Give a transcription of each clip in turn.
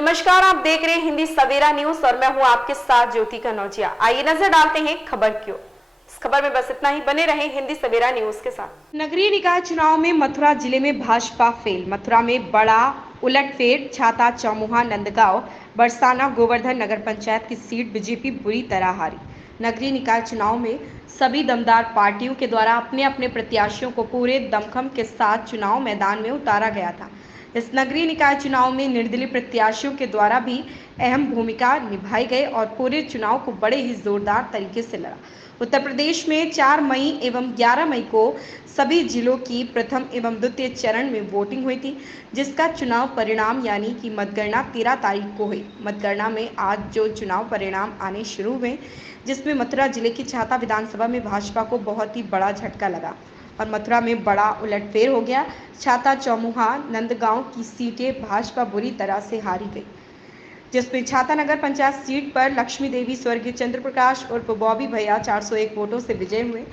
नमस्कार, आप देख रहे हैं हिंदी सवेरा न्यूज और मैं हूं आपके साथ ज्योति कनौजिया। आइए नजर डालते हैं खबर क्यों। इस खबर में बस इतना ही। बने रहे हिंदी सवेरा न्यूज के साथ। नगरीय निकाय चुनाव में मथुरा जिले में भाजपा फेल। मथुरा में बड़ा उलटफेर। छाता, चौमुहा, नंदगांव, बरसाना, गोवर्धन नगर पंचायत की सीट बीजेपी बुरी तरह हारी। नगरीय निकाय चुनाव में सभी दमदार पार्टियों के द्वारा अपने अपने प्रत्याशियों को पूरे दमखम के साथ चुनाव मैदान में उतारा गया था। इस नगरीय निकाय चुनाव में निर्दलीय प्रत्याशियों के द्वारा भी अहम भूमिका निभाई गई और पूरे चुनाव को बड़े ही जोरदार तरीके से लड़ा। उत्तर प्रदेश में 4 मई एवं 11 मई को सभी जिलों की प्रथम एवं द्वितीय चरण में वोटिंग हुई थी, जिसका चुनाव परिणाम यानी कि मतगणना 13 तारीख को हुई। मतगणना में आज जो चुनाव परिणाम आने शुरू हुए, जिसमें मथुरा जिले की छाता विधानसभा में भाजपा को बहुत ही बड़ा झटका लगा और मथुरा में बड़ा उलटफेर हो गया। छाता, चौमुहा, नंदगांव की सीटें भाजपा बुरी तरह से हारी गई, जिसमें छाता नगर पंचायत सीट पर लक्ष्मी देवी स्वर्गीय चंद्र प्रकाश उर्फ बॉबी भैया 401 वोटों से विजय हुए।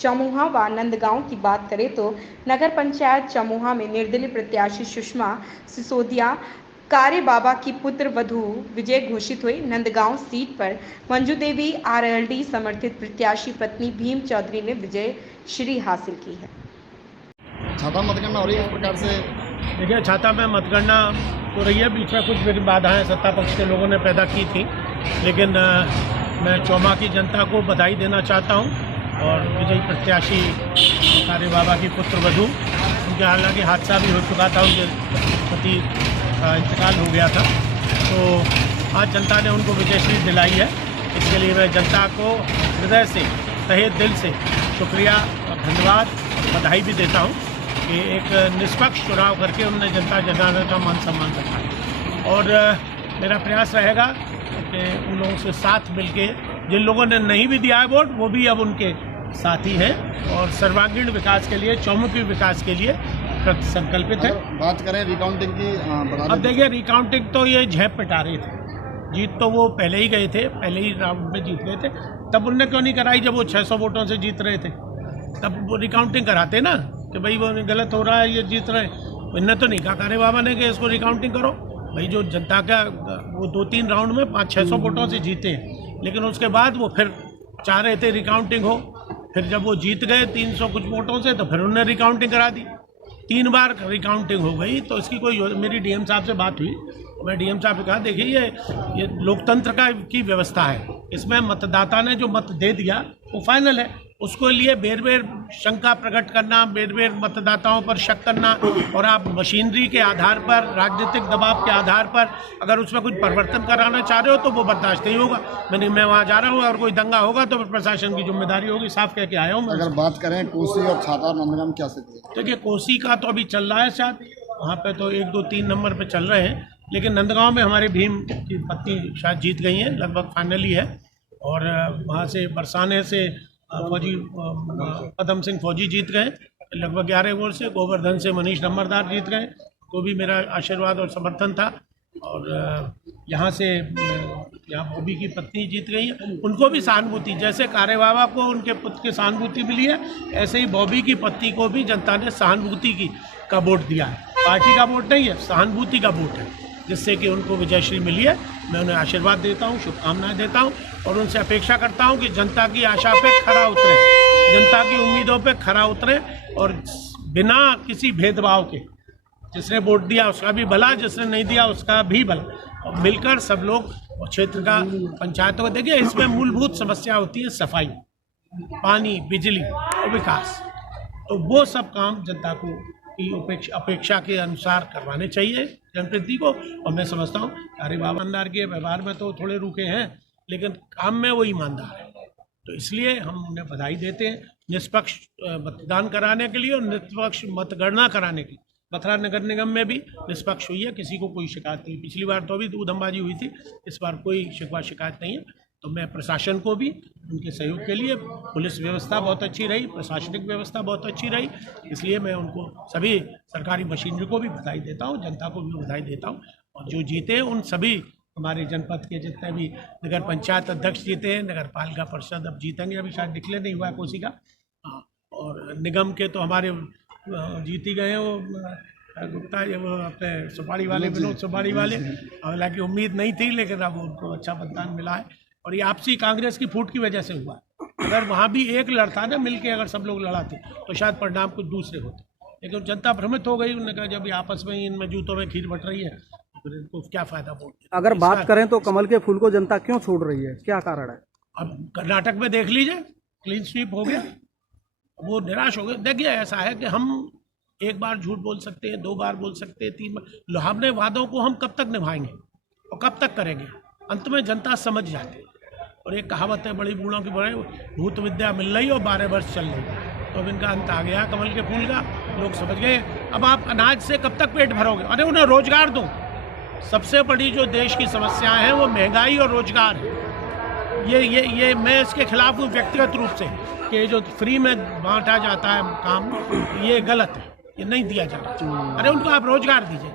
चौमुहा व नंदगांव की बात करें तो नगर पंचायत चौमुहा में निर्दलीय प्रत्याशी सुषमा सिसोदिया कारे बाबा की पुत्र वधू विजय घोषित हुई। नंदगांव सीट पर मंजू देवी आरएलडी समर्थित प्रत्याशी पत्नी भीम चौधरी ने विजय श्री हासिल की है। छाता मतगणना हो रही है इस प्रकार से। देखिए, छाता में मतगणना हो रही है। बीच में कुछ बाधाएं सत्ता पक्ष के लोगों ने पैदा की थी, लेकिन मैं चौमा की जनता को बधाई देना चाहता हूं और विजयी प्रत्याशी कारे बाबा की पुत्र वधू, उनके हालांकि हादसा भी हो चुका था, उनके पति का इंतकाल हो गया था, तो आज जनता ने उनको विजयश्री दिलाई है। इसके लिए मैं जनता को हृदय से, तहे दिल से शुक्रिया और धन्यवाद और बधाई भी देता हूँ कि एक निष्पक्ष चुनाव करके उन्होंने जनता जनार्दन का मान सम्मान रखा। और मेरा प्रयास रहेगा कि उन लोगों से साथ मिलके, जिन लोगों ने नहीं भी दिया है वोट, वो भी अब उनके साथी हैं और सर्वांगीण विकास के लिए, चौमुखी विकास के लिए संकल्पित है। बात करें रिकाउंटिंग की, अब देखिए, रिकाउंटिंग तो ये झेप पिटा रहे थे। जीत तो वो पहले ही गए थे, पहले ही राउंड में जीत गए थे। तब उनने क्यों नहीं कराई जब वो 600 वोटों से जीत रहे थे? तब वो रिकाउंटिंग कराते ना कि भाई वो गलत हो रहा है, ये जीत रहे। इनने तो नहीं कहा कारे बाबा ने कि इसको रिकाउंटिंग करो। भाई जो जनता का वो 2-3 राउंड में 500-600 वोटों से जीते हैं, लेकिन उसके बाद वो फिर चाह रहे थे रिकाउंटिंग हो। फिर जब वो जीत गए 300 कुछ वोटों से, तो फिर उन्होंने रिकाउंटिंग करा दी। 3 बार रिकाउंटिंग हो गई। तो इसकी कोई, मेरी डीएम साहब से बात हुई, मैं डीएम साहब ने कहा देखिए ये लोकतंत्र की व्यवस्था है, इसमें मतदाता ने जो मत दे दिया वो फाइनल है। उसको लिए बेर बेर शंका प्रकट करना, बेर बेर मतदाताओं पर शक करना, और आप मशीनरी के आधार पर, राजनीतिक दबाव के आधार पर अगर उसमें कुछ परिवर्तन कराना चाह रहे हो तो वो बर्दाश्त नहीं होगा। मैं वहाँ जा रहा हूँ और कोई दंगा होगा तो प्रशासन की जिम्मेदारी होगी, साफ कह के आया हूँ। अगर बात करें कोसी और छाता और नंदगांव क्या स्थिति है? देखिए, कोसी का तो अभी चल रहा है, शायद वहाँ पे तो 1, 2, 3 नंबर पे चल रहे हैं, लेकिन नंदगांव में हमारे भीम की पत्नी शायद जीत गई हैं, लगभग फाइनली है। और वहाँ से बरसाने से फौजी पदम सिंह फौजी जीत गए लगभग 11 वोट से। गोवर्धन से मनीष नंबरदार जीत गए, को भी मेरा आशीर्वाद और समर्थन था। और यहाँ से बॉबी की पत्नी जीत गई है, उनको भी सहानुभूति, जैसे कारे बाबा को उनके पुत्र की सहानुभूति मिली है, ऐसे ही बॉबी की पत्नी को भी जनता ने सहानुभूति का वोट दिया है। पार्टी का वोट नहीं है, सहानुभूति का वोट है, जिससे कि उनको विजयश्री मिली है। मैं उन्हें आशीर्वाद देता हूँ, शुभकामनाएं देता हूँ और उनसे अपेक्षा करता हूँ कि जनता की आशा पे खरा उतरे, जनता की उम्मीदों पे खरा उतरे और बिना किसी भेदभाव के, जिसने वोट दिया उसका भी भला, जिसने नहीं दिया उसका भी भला, और मिलकर सब लोग क्षेत्र का, पंचायतों को देखिए, इसमें मूलभूत समस्या होती है सफाई, पानी, बिजली और विकास। तो वो सब काम जनता को की अपेक्षा के अनुसार करवाने चाहिए जनप्रतिनिधि को। और मैं समझता हूँ कारे बाबा ईमानदार के व्यवहार में तो थोड़े रुके हैं, लेकिन काम में वो ईमानदार है। तो इसलिए हम उन्हें बधाई देते हैं निष्पक्ष मतदान कराने के लिए और निष्पक्ष मतगणना कराने की। मथुरा नगर निगम में भी निष्पक्ष हुई है, किसी को कोई शिकायत नहीं। पिछली बार तो अभी ऊधमबाजी हुई थी, इस बार कोई शिकायत नहीं है। तो मैं प्रशासन को भी उनके सहयोग के लिए, पुलिस व्यवस्था बहुत अच्छी रही, प्रशासनिक व्यवस्था बहुत अच्छी रही, इसलिए मैं उनको, सभी सरकारी मशीनरी को भी बधाई देता हूँ, जनता को भी बधाई देता हूँ। और जो जीते उन सभी हमारे जनपद के जितने भी नगर पंचायत अध्यक्ष जीते हैं, नगर पालिका परिषद अब जीतेंगे, अभी शायद डिक्लेयर नहीं हुआ है कोसी का, और निगम के तो हमारे जीत ही गए हैं, वो गुप्ता ये वो अपने सुपारी वाले विनोद सुपारी वाले, हालांकि उम्मीद नहीं थी लेकिन अब उनको अच्छा मतदान मिला है और ये आपसी कांग्रेस की फूट की वजह से हुआ। अगर वहाँ भी एक लड़ता ना मिलके, अगर सब लोग लड़ाते तो शायद परिणाम कुछ दूसरे होते, लेकिन जनता भ्रमित हो गई। उन्होंने कहा जब आपस में इन जूतों में खीर बट रही है तो फिर इनको क्या फायदा बोल। अगर बात करें तो कमल के फूल को जनता क्यों छोड़ रही है, क्या कारण है? अब कर्नाटक में देख लीजिए, क्लीन स्वीप हो गया, वो निराश हो गए। देखिए ऐसा है कि हम एक बार झूठ बोल सकते हैं, 2 बार बोल सकते हैं, 3 बार, हमने वादों को हम कब तक निभाएंगे और कब तक करेंगे? अंत में जनता समझ जाती है। और एक कहावत है बड़ी बूढ़ों की, बड़े भूत विद्या मिल रही और 12 वर्ष चल रही, तो अब इनका अंत आ गया कमल के फूल का, लोग समझ गए। अब आप अनाज से कब तक पेट भरोगे? अरे उन्हें रोजगार दो। सबसे बड़ी जो देश की समस्याएं हैं वो महंगाई और रोजगार है। ये मैं इसके खिलाफ हूँ व्यक्तिगत रूप से कि जो फ्री में बांटा जाता है काम, ये गलत है, ये नहीं दिया जाना। अरे उनको आप रोजगार दीजिए।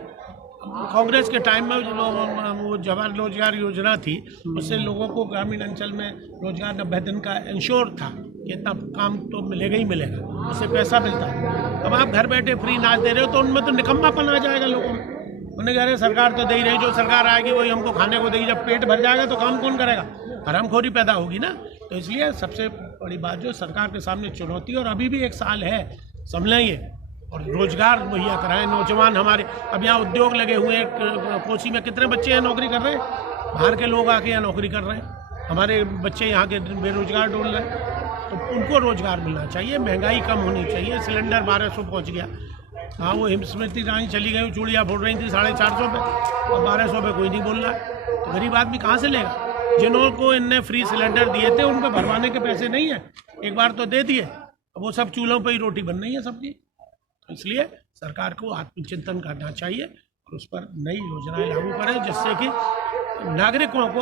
कांग्रेस के टाइम में वो जवाहर रोजगार योजना थी, उससे लोगों को ग्रामीण अंचल में रोजगार 90 दिन का इंश्योर था कि इतना काम तो मिलेगा ही मिलेगा, उससे पैसा मिलता है। अब आप घर बैठे फ्री अनाज दे रहे हो तो उनमें तो निकम्मापन आ जाएगा लोगों में। उन्हें कह रहे सरकार तो दे ही रही, जो सरकार आएगी वही हमको खाने को देगी। जब पेट भर जाएगा तो काम कौन करेगा? हरामखोरी पैदा होगी ना। तो इसलिए सबसे बड़ी बात जो सरकार के सामने चुनौती, और अभी भी 1 साल है, संभलेंगे और रोजगार मुहैया कराएं। नौजवान हमारे अब यहाँ उद्योग लगे हुए हैं, कोसी में कितने बच्चे हैं नौकरी कर रहे हैं, बाहर के लोग आके यहाँ नौकरी कर रहे हैं, हमारे बच्चे यहाँ के बेरोजगार डोल रहे हैं, तो उनको रोजगार मिलना चाहिए। महंगाई कम होनी चाहिए। सिलेंडर 1200 पहुँच गया। हाँ, वो स्मृति ईरानी चली गई, चूड़ियाँ फोड़ रही थी 450 पे, और 1200 पे कोई नहीं बोल रहा है। तो गरीब आदमी कहाँ से लेगा? जिन्हों को इनने फ्री सिलेंडर दिए थे उनको भरवाने के पैसे नहीं है, एक बार तो दे दिए, अब वो सब चूल्हों पर ही रोटी बन रही है सबकी। तो इसलिए सरकार को आत्मचिंतन करना चाहिए और उस पर नई योजनाएं लागू करें जिससे कि नागरिकों को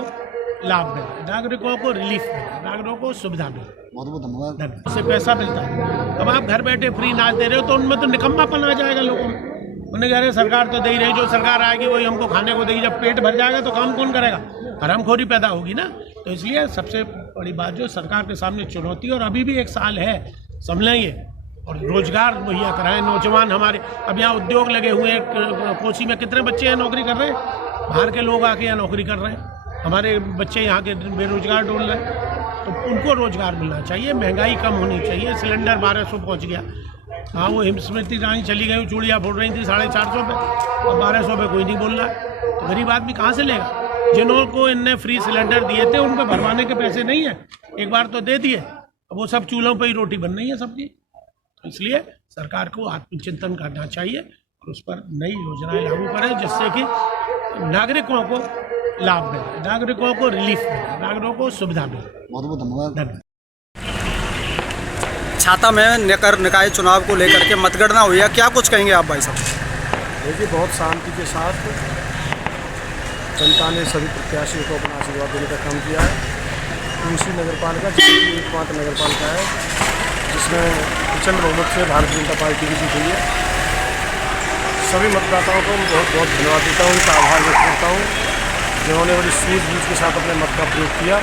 लाभ मिले, नागरिकों को रिलीफ मिले, नागरिकों को सुविधा मिले। बहुत बहुत धन्यवाद। उससे पैसा मिलता है। अब आप घर बैठे फ्री अनाज दे रहे हो तो उनमें तो निकम्मापन आ जाएगा लोगों में। उन्हें कह रहे सरकार तो दे ही रही, जो सरकार आएगी वही हमको खाने को देगी। जब पेट भर जाएगा तो काम कौन करेगा? हरामखोरी पैदा होगी ना। तो इसलिए सबसे बड़ी बात जो सरकार के सामने चुनौती, और अभी भी 1 साल है, संभलेंगे और रोजगार मुहैया कराएं। नौजवान हमारे अब यहाँ उद्योग लगे हुए हैं, कोसी में कितने बच्चे हैं नौकरी कर रहे हैं, बाहर के लोग आके यहाँ नौकरी कर रहे हैं, हमारे बच्चे यहाँ के बेरोजगार डोल रहे हैं, तो उनको रोजगार मिलना चाहिए। महंगाई कम होनी चाहिए। सिलेंडर 1200 पहुँच गया। हाँ, वो स्मृति ईरानी चली गई, चूड़ियाँ फोड़ रही थी 450 पे, और 1200 पे कोई नहीं बोल रहा है। तो गरीब आदमी कहाँ से लेगा? जिन्हों को इनने फ्री सिलेंडर दिए थे उनको भरवाने के पैसे नहीं है, एक बार तो दे दिए, अब वो सब चूल्हों पर ही रोटी बन रही है सबकी। तो इसलिए सरकार को आत्मचिंतन करना चाहिए और उस पर नई योजनाएं लागू करें जिससे कि नागरिकों को लाभ मिले, नागरिकों को रिलीफ मिले, नागरिकों को सुविधा मिले। बहुत बहुत धन्यवाद। छाता में नगर निकाय चुनाव को लेकर के मतगणना हुई है, क्या कुछ कहेंगे आप भाई साहब? देखिए, बहुत शांति के साथ जनता ने सभी प्रत्याशियों को अपना आशीर्वाद देने का काम किया है। तुलसी नगर पालिका एकमात्र नगर पालिका है जिसमें प्रचंड बहुमत से भारतीय जनता पार्टी की जीत हुई है। सभी मतदाताओं को बहुत बहुत धन्यवाद देता हूँ, उनका आभार व्यक्त करता हूँ जिन्होंने बड़ी सूझबूझ के साथ अपने मत का प्रयोग किया।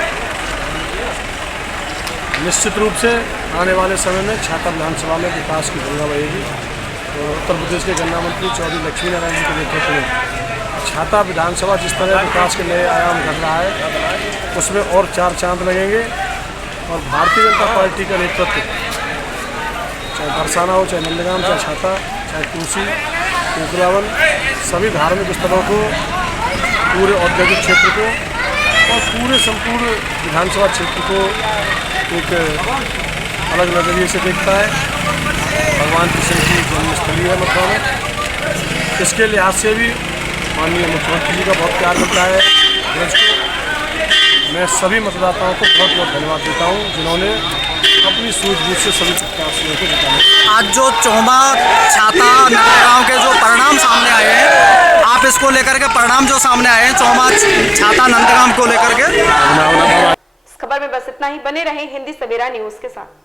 निश्चित रूप से आने वाले समय में छाता विधानसभा में विकास की गंगा बहेगी। तो उत्तर प्रदेश के गन्ना मंत्री चौधरी लक्ष्मी नारायण जी के नेतृत्व में छाता विधानसभा जिस तरह विकास के नए आयाम कर रहा है उसमें और 4 चांद लगेंगे। और भारतीय जनता पार्टी का नेतृत्व, चाहे बरसाना हो, चाहे नंदगांव, चाहे छाता, चाहे तुलसी, कोकलावन, सभी धार्मिक स्थलों को, पूरे औद्योगिक क्षेत्र को और पूरे संपूर्ण विधानसभा क्षेत्र को एक अलग नज़रिए से देखता है। भगवान कृष्ण की जन्मस्थली है मथुरा में। इसके लिहाज से भी माननीय मुख्यमंत्री जी का बहुत प्यार मिलता है ब्रज को। मैं सभी मतदाताओं को बहुत बहुत धन्यवाद देता हूँ जिन्होंने अपनी सूझबूझ से सभी प्रत्याशियों को जिताया। आज जो चौमा छाता नंदगांव के जो परिणाम सामने आए हैं, आप इसको लेकर के परिणाम जो सामने आए हैं चौमा छाता नंदगांव को लेकर के, खबर में बस इतना ही। बने रहे हिंदी सवेरा न्यूज के साथ।